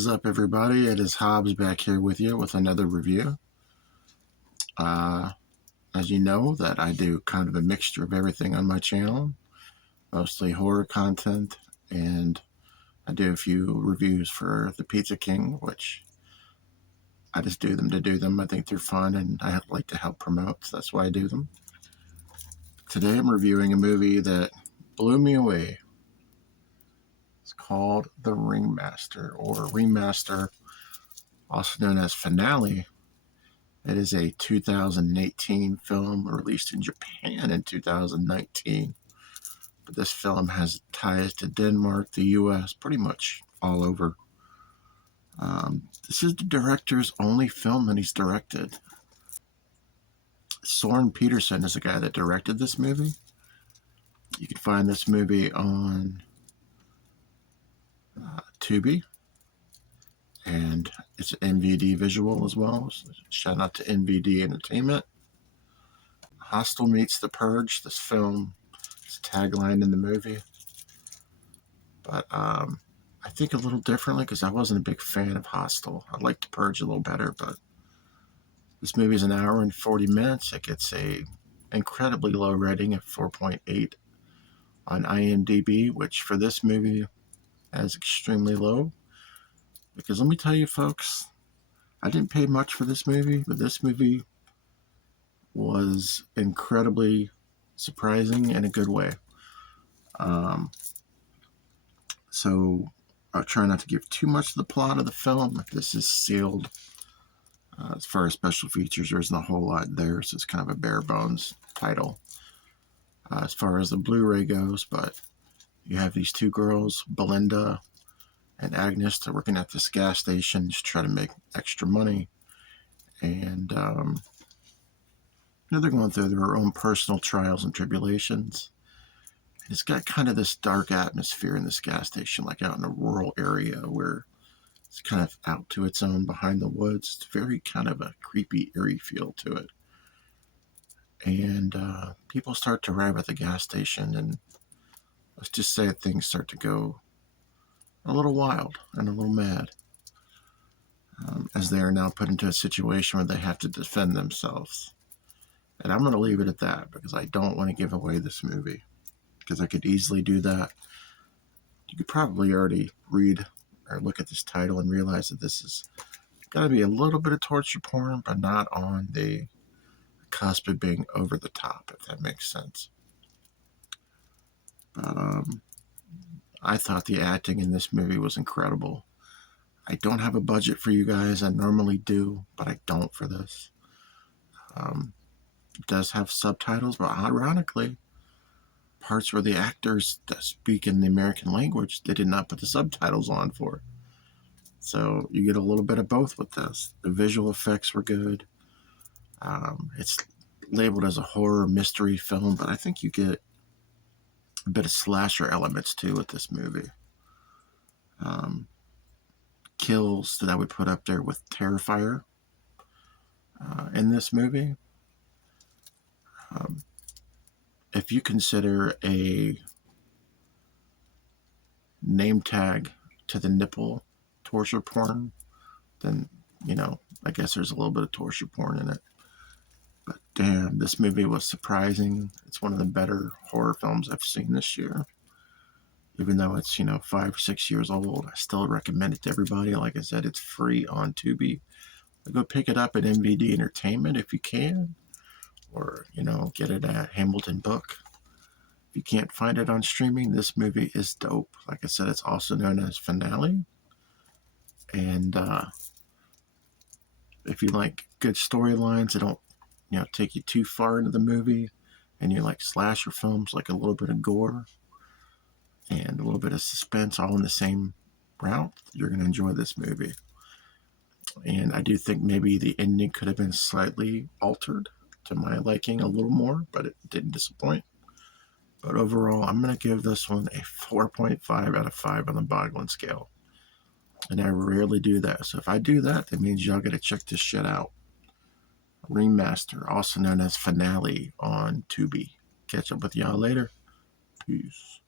What is up, everybody? It is Hobbs back here with you with another review. As you know, that I do kind of a mixture of everything on my channel, mostly horror content, and I do a few reviews for the Pizza King, which I just do them to do them. I think they're fun, and I like to help promote, so that's why I do them. Today I'm reviewing a movie that blew me away. It's called The Ringmaster, or Ringmaster, also known as Finale. It is a 2018 film released in Japan in 2019. But this film has ties to Denmark, the US, pretty much all over. This is the director's only film that he's directed. Søren Petersen is the guy that directed this movie. You can find this movie on Tubi. And it's an NVD visual as well. So shout out to NVD Entertainment. Hostel meets The Purge. This film is tagline in the movie. But I think a little differently because I wasn't a big fan of Hostel. I liked The Purge a little better, but this movie is an hour and 40 minutes. It gets a incredibly low rating of 4.8 on IMDb, which for this movie is extremely low. Because let me tell you, folks, I didn't pay much for this movie, but this movie was incredibly surprising in a good way. So I'll try not to give too much of the plot of the film. This is sealed. As far as special features, there isn't a whole lot there, so it's kind of a bare bones title. As far as the Blu-ray goes, but you have these two girls, Belinda and Agnes, they're working at this gas station just trying to make extra money. And they're going through their own personal trials and tribulations. And it's got kind of this dark atmosphere in this gas station, like out in a rural area where it's kind of out to its own behind the woods. It's very kind of a creepy, eerie feel to it. And people start to arrive at the gas station, and let's just say things start to go a little wild and a little mad, as they are now put into a situation where they have to defend themselves. And I'm going to leave it at that because I don't want to give away this movie, because I could easily do that. You could probably already read or look at this title and realize that this is got to be a little bit of torture porn, but not on the cusp of being over the top, if that makes sense. But I thought the acting in this movie was incredible. I don't have a budget for you guys. I normally do, but I don't for this. It does have subtitles, but ironically, parts where the actors that speak in the American language, they did not put the subtitles on for. So you get a little bit of both with this. The visual effects were good. It's labeled as a horror mystery film, but I think you get a bit of slasher elements too with this movie. Kills that I would put up there with Terrifier in this movie. If you consider a name tag to the nipple torture porn, then, I guess there's a little bit of torture porn in it. But damn, this movie was surprising. It's one of the better horror films I've seen this year. Even though it's, 5 or 6 years old, I still recommend it to everybody. Like I said, it's free on Tubi. Go pick it up at NVD Entertainment if you can. Or, get it at Hamilton Book. If you can't find it on streaming, this movie is dope. Like I said, it's also known as Finale. And if you like good storylines that don't, take you too far into the movie, and you like slasher films, like a little bit of gore and a little bit of suspense all in the same route, you're going to enjoy this movie. And I do think maybe the ending could have been slightly altered to my liking a little more, but it didn't disappoint. But overall, I'm going to give this one a 4.5 out of 5 on the Boglin scale. And I rarely do that. So if I do that, that means y'all got to check this shit out. Ringmaster, also known as Finale on Tubi. Catch up with y'all later. Peace.